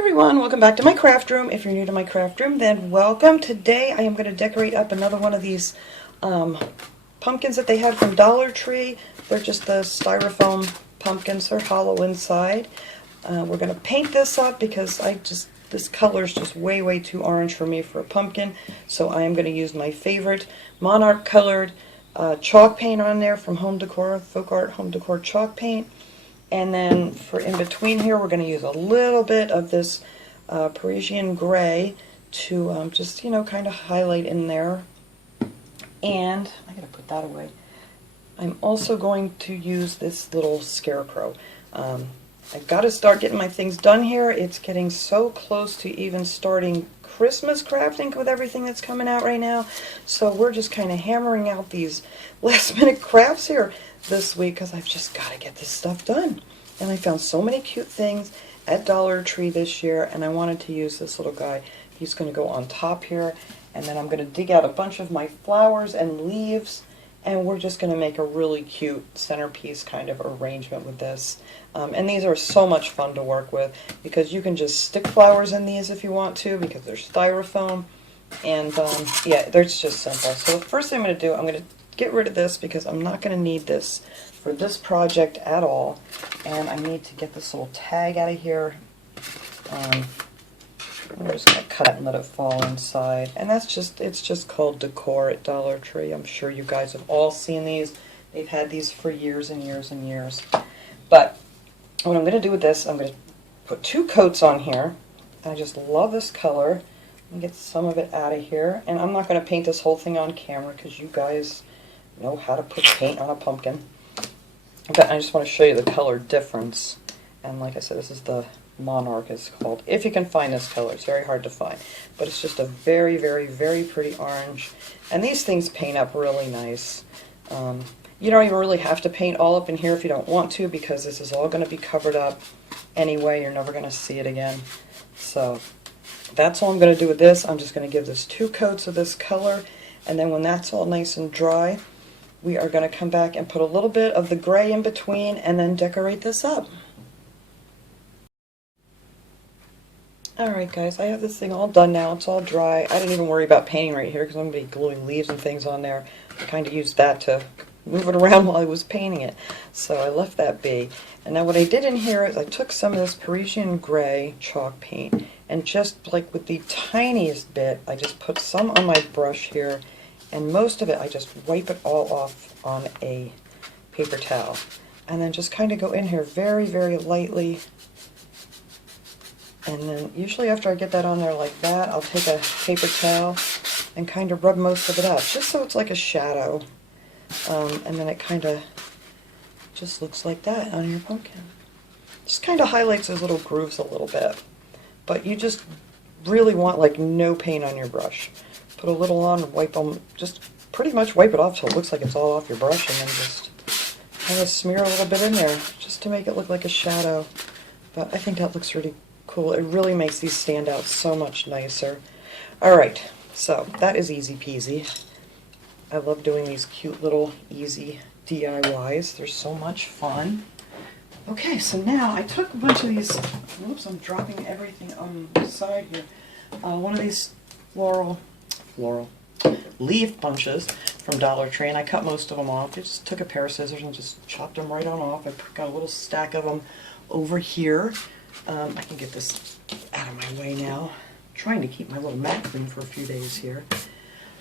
Everyone, welcome back to my craft room. If you're new to my craft room, then welcome. Today I am going to decorate up another one of these pumpkins that they had from Dollar Tree. They're just the styrofoam pumpkins. They're hollow inside. We're going to paint this up because this color is just way too orange for me for a pumpkin. So I am going to use my favorite monarch colored chalk paint on there from Home Decor, Folk Art Home Decor chalk paint. And then for in between here, we're going to use a little bit of this Parisian gray to just, kind of highlight in there. And I got to put that away. I'm also going to use this little scarecrow. I've got to start getting my things done here. It's getting so close to even starting Christmas crafting with everything that's coming out right now. So we're just kind of hammering out these last minute crafts here this week because I've just got to get this stuff done. And I found so many cute things at Dollar Tree this year, and I wanted to use this little guy. He's going to go on top here, and then I'm going to dig out a bunch of my flowers and leaves, and we're just going to make a really cute centerpiece kind of arrangement with this. And these are so much fun to work with because you can just stick flowers in these if you want to because they're styrofoam. And yeah, they're just simple. So the first thing I'm going to do, I'm going to get rid of this because I'm not going to need this for this project at all. And I need to get this little tag out of here. I'm just going to cut it and let it fall inside. And it's just called Decor at Dollar Tree. I'm sure you guys have all seen these. They've had these for years and years and years. But what I'm going to do with this, I'm going to put 2 coats on here. I just love this color. Let me get some of it out of here. And I'm not going to paint this whole thing on camera because you guys know how to put paint on a pumpkin. But I just want to show you the color difference. And like I said, this is the Monarch it's called. If you can find this color, it's very hard to find. But it's just a very pretty orange. And these things paint up really nice. You don't even really have to paint all up in here if you don't want to because this is all going to be covered up anyway. You're never going to see it again. So that's all I'm going to do with this. I'm just going to give this 2 coats of this color. And then when that's all nice and dry, we are going to come back and put a little bit of the gray in between and then decorate this up. Alright guys, I have this thing all done now. It's all dry. I didn't even worry about painting right here because I'm going to be gluing leaves and things on there. I kind of used that to move it around while I was painting it. So I left that be. And now what I did in here is I took some of this Parisian gray chalk paint and just like with the tiniest bit, I just put some on my brush here. And most of it, I just wipe it all off on a paper towel. And then just kind of go in here very lightly. And then usually after I get that on there like that, I'll take a paper towel and kind of rub most of it up, just so it's like a shadow. And then it kind of just looks like that on your pumpkin. Just kind of highlights those little grooves a little bit. But you just really want like no paint on your brush. Put a little on, wipe them, just pretty much wipe it off so it looks like it's all off your brush, and then just kind of smear a little bit in there just to make it look like a shadow. But I think that looks really cool. It really makes these stand out so much nicer. Alright, so that is easy peasy. I love doing these cute little easy DIYs. They're so much fun. Okay, so now I took a bunch of these, whoops, I'm dropping everything on the side here. One of these floral leaf bunches from Dollar Tree, and I cut most of them off. I just took a pair of scissors and just chopped them right on off. I got a little stack of them over here. I can get this out of my way now. I'm trying to keep my little mat clean for a few days here.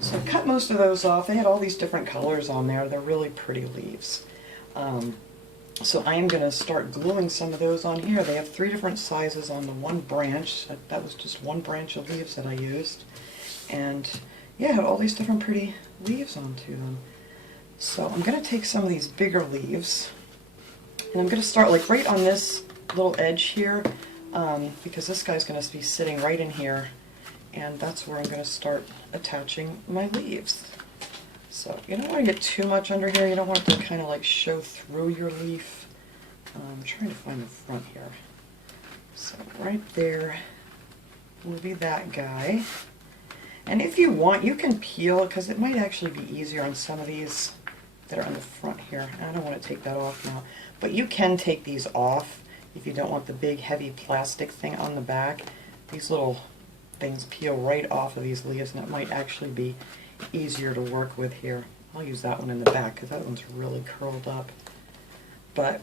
So I cut most of those off. They had all these different colors on there. They're really pretty leaves. So I am going to start gluing some of those on here. They have 3 different sizes on the one branch. That was just one branch of leaves that I used. And yeah, all these different pretty leaves onto them. So I'm going to take some of these bigger leaves, and I'm going to start like right on this little edge here, because this guy's going to be sitting right in here, and that's where I'm going to start attaching my leaves. So you don't want to get too much under here. You don't want it to kind of like show through your leaf. I'm trying to find the front here. So right there will be that guy. And if you want, you can peel, because it might actually be easier on some of these that are on the front here. I don't want to take that off now. But you can take these off if you don't want the big heavy plastic thing on the back. These little things peel right off of these leaves, and it might actually be easier to work with here. I'll use that one in the back because that one's really curled up. But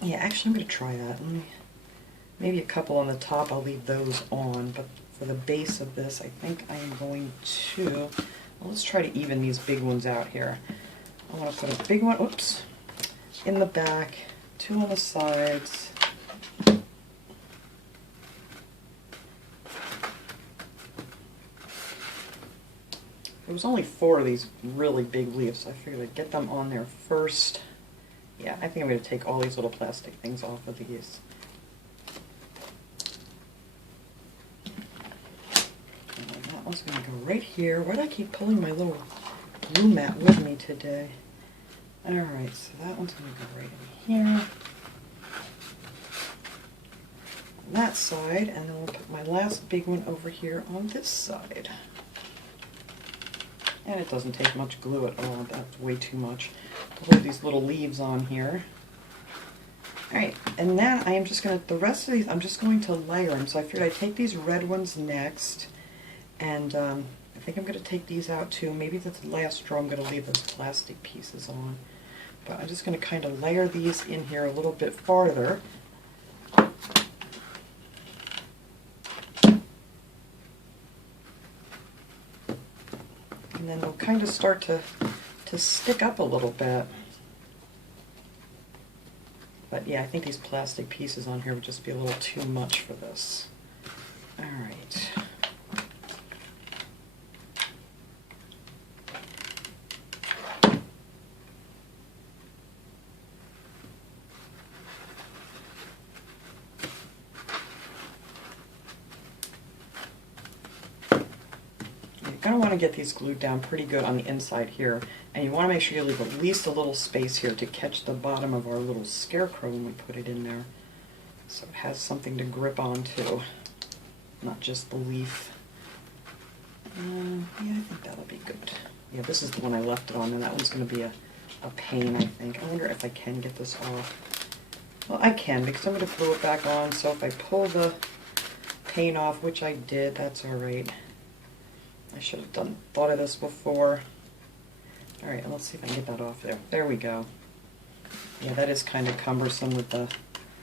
yeah, actually I'm going to try that. Maybe a couple on the top, I'll leave those on, but for the base of this, I think I am going to, well, let's try to even these big ones out here. I want to put a big one, oops, in the back, 2 on the sides. There was only 4 of these really big leaves, so I figured I'd get them on there first. Yeah, I think I'm going to take all these little plastic things off of these. And that one's going to go right here. Why do I keep pulling my little glue mat with me today? Alright, so that one's going to go right in here. On that side, and then we'll put my last big one over here on this side. And it doesn't take much glue at all. That's way too much to hold these little leaves on here. Alright, and then I am just going to, the rest of these, I'm just going to layer them. So I figured I'd take these red ones next, and I think I'm going to take these out too. Maybe that's the last row I'm going to leave those plastic pieces on. But I'm just going to kind of layer these in here a little bit farther. And then they'll kind of start to stick up a little bit. But yeah, I think these plastic pieces on here would just be a little too much for this. Alright. You're going to want to get these glued down pretty good on the inside here, and you want to make sure you leave at least a little space here to catch the bottom of our little scarecrow when we put it in there, so it has something to grip onto, not just the leaf. Yeah, I think that'll be good. Yeah, this is the one I left it on, and that one's going to be a pain, I think. I wonder if I can get this off. Well, I can, because I'm going to glue it back on, so if I pull the paint off, which I did, that's alright. I should have thought of this before. Alright, let's see if I can get that off there. There we go. Yeah, that is kind of cumbersome with the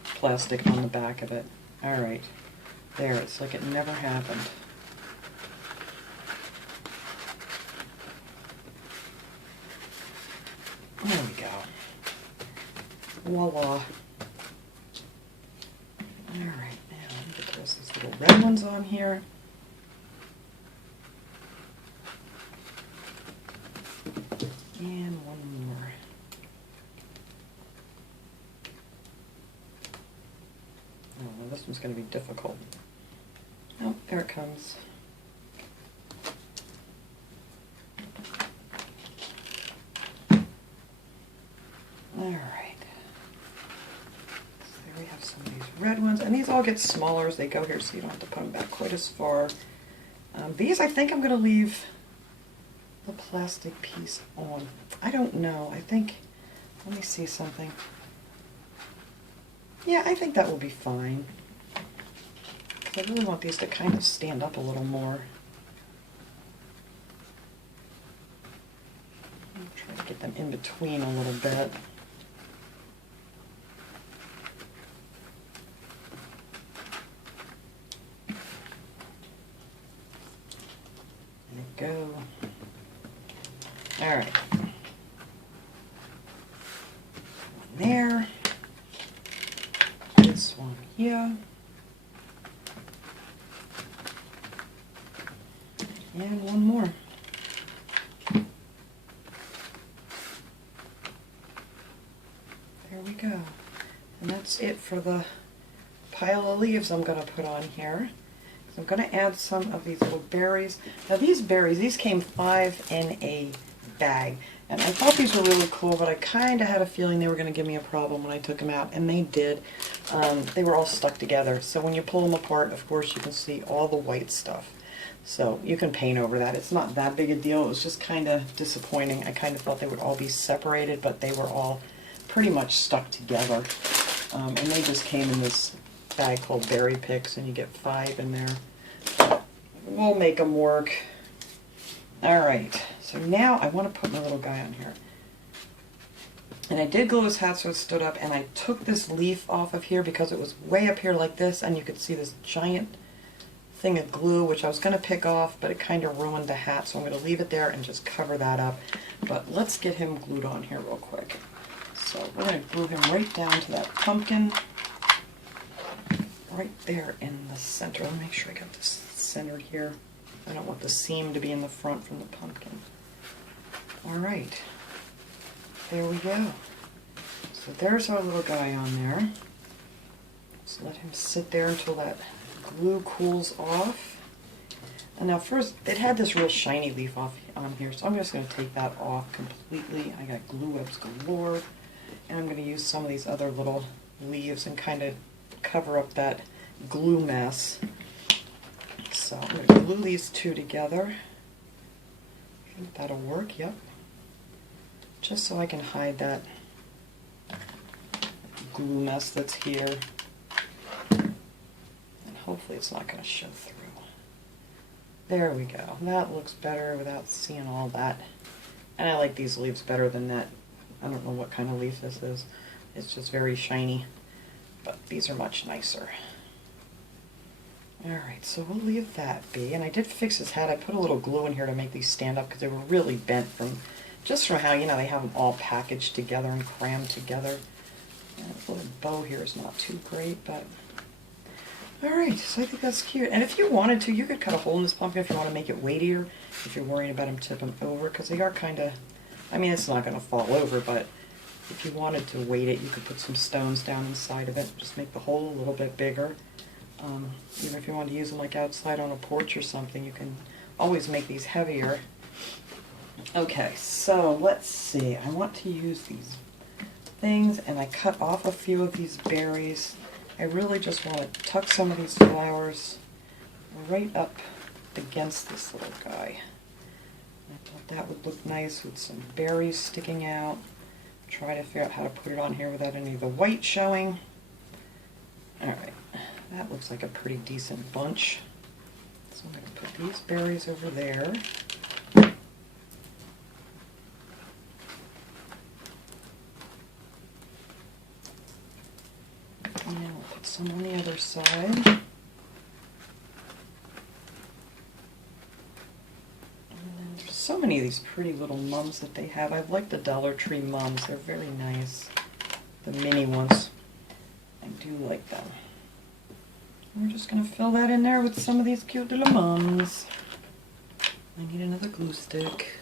plastic on the back of it. Alright, there, it's like it never happened. There we go. Voila. Alright, now let me get the rest of these little red ones on here. And one more. Oh, well, this one's going to be difficult. Oh, there it comes. Alright. So there we have some of these red ones. And these all get smaller as they go here, so you don't have to put them back quite as far. These I think I'm going to leave the plastic piece on. I don't know. I think, let me see something. Yeah, I think that will be fine. I really want these to kind of stand up a little more. I'll try to get them in between a little bit. There we go. Alright. One there. This one here. And one more. There we go. And that's it for the pile of leaves I'm going to put on here. So I'm going to add some of these little berries. Now these berries, these came 5 in a bag. And I thought these were really cool, but I kind of had a feeling they were going to give me a problem when I took them out, and they did. They were all stuck together. So when you pull them apart, of course, you can see all the white stuff. So you can paint over that. It's not that big a deal. It was just kind of disappointing. I kind of thought they would all be separated, but they were all pretty much stuck together. And they just came in this bag called Berry Picks, and you get 5 in there. We'll make them work. Alright, so now I want to put my little guy on here. And I did glue his hat so it stood up, and I took this leaf off of here because it was way up here like this, and you could see this giant thing of glue, which I was going to pick off, but it kind of ruined the hat, so I'm going to leave it there and just cover that up. But let's get him glued on here real quick. So we're going to glue him right down to that pumpkin, right there in the center. Let me make sure I got this centered here. I don't want the seam to be in the front from the pumpkin. Alright, there we go. So there's our little guy on there. Just let him sit there until that glue cools off. And now first, it had this real shiny leaf off on here, so I'm just going to take that off completely. I got glue webs galore, and I'm going to use some of these other little leaves and kind of cover up that glue mess. So I'm going to glue these two together. I think that'll work, yep. Just so I can hide that glue mess that's here. Hopefully it's not going to show through. There we go. That looks better without seeing all that. And I like these leaves better than that. I don't know what kind of leaf this is. It's just very shiny. But these are much nicer. Alright, so we'll leave that be. And I did fix his hat. I put a little glue in here to make these stand up because they were really bent from how, you know, they have them all packaged together and crammed together. And this little bow here is not too great, but alright, so I think that's cute. And if you wanted to, you could cut a hole in this pumpkin if you want to make it weightier, if you're worrying about him tipping over, because they are kind of, I mean, it's not going to fall over, but if you wanted to weight it, you could put some stones down inside of it, just make the hole a little bit bigger. Even if you want to use them like outside on a porch or something, you can always make these heavier. Okay, so let's see. I want to use these things, and I cut off a few of these berries. I really just want to tuck some of these flowers right up against this little guy. I thought that would look nice with some berries sticking out. Try to figure out how to put it on here without any of the white showing. Alright, that looks like a pretty decent bunch. So I'm going to put these berries over there. And then we'll put some on the other side. And then there's so many of these pretty little mums that they have. I like the Dollar Tree mums. They're very nice. The mini ones. I do like them. We're just going to fill that in there with some of these cute little mums. I need another glue stick.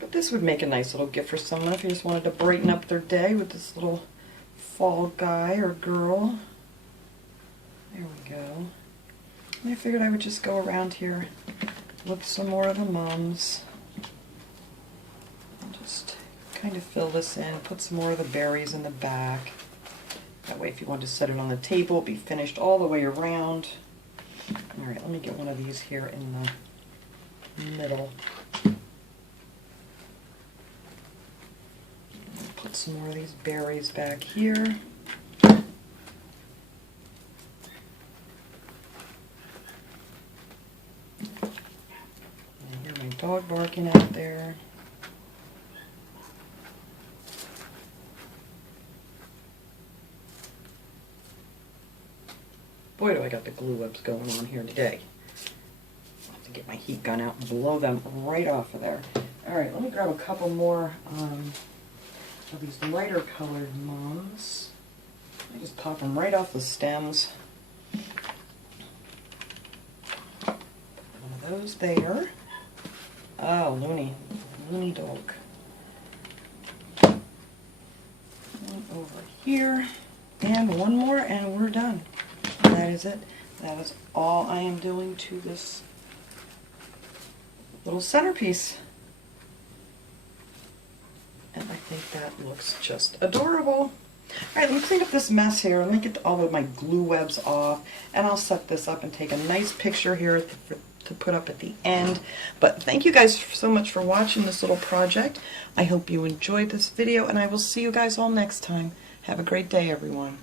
But this would make a nice little gift for someone if you just wanted to brighten up their day with this little fall guy or girl. There we go. And I figured I would just go around here with some more of the mums. And just kind of fill this in, put some more of the berries in the back. That way if you want to set it on the table, it'll be finished all the way around. Alright, let me get one of these here in the middle. Put some more of these berries back here. I hear my dog barking out there. Boy, do I got the glue webs going on here today. I'll have to get my heat gun out and blow them right off of there. Alright, let me grab a couple more of these lighter colored mums. I just pop them right off the stems. Put one of those there. Oh, loony dog. One over here. And one more and we're done. That is it. That is all I am doing to this little centerpiece. And I think that looks just adorable. Alright, let me clean up this mess here. Let me get all of my glue webs off. And I'll set this up and take a nice picture here at the to put up at the end. But thank you guys so much for watching this little project. I hope you enjoyed this video, and I will see you guys all next time. Have a great day, everyone.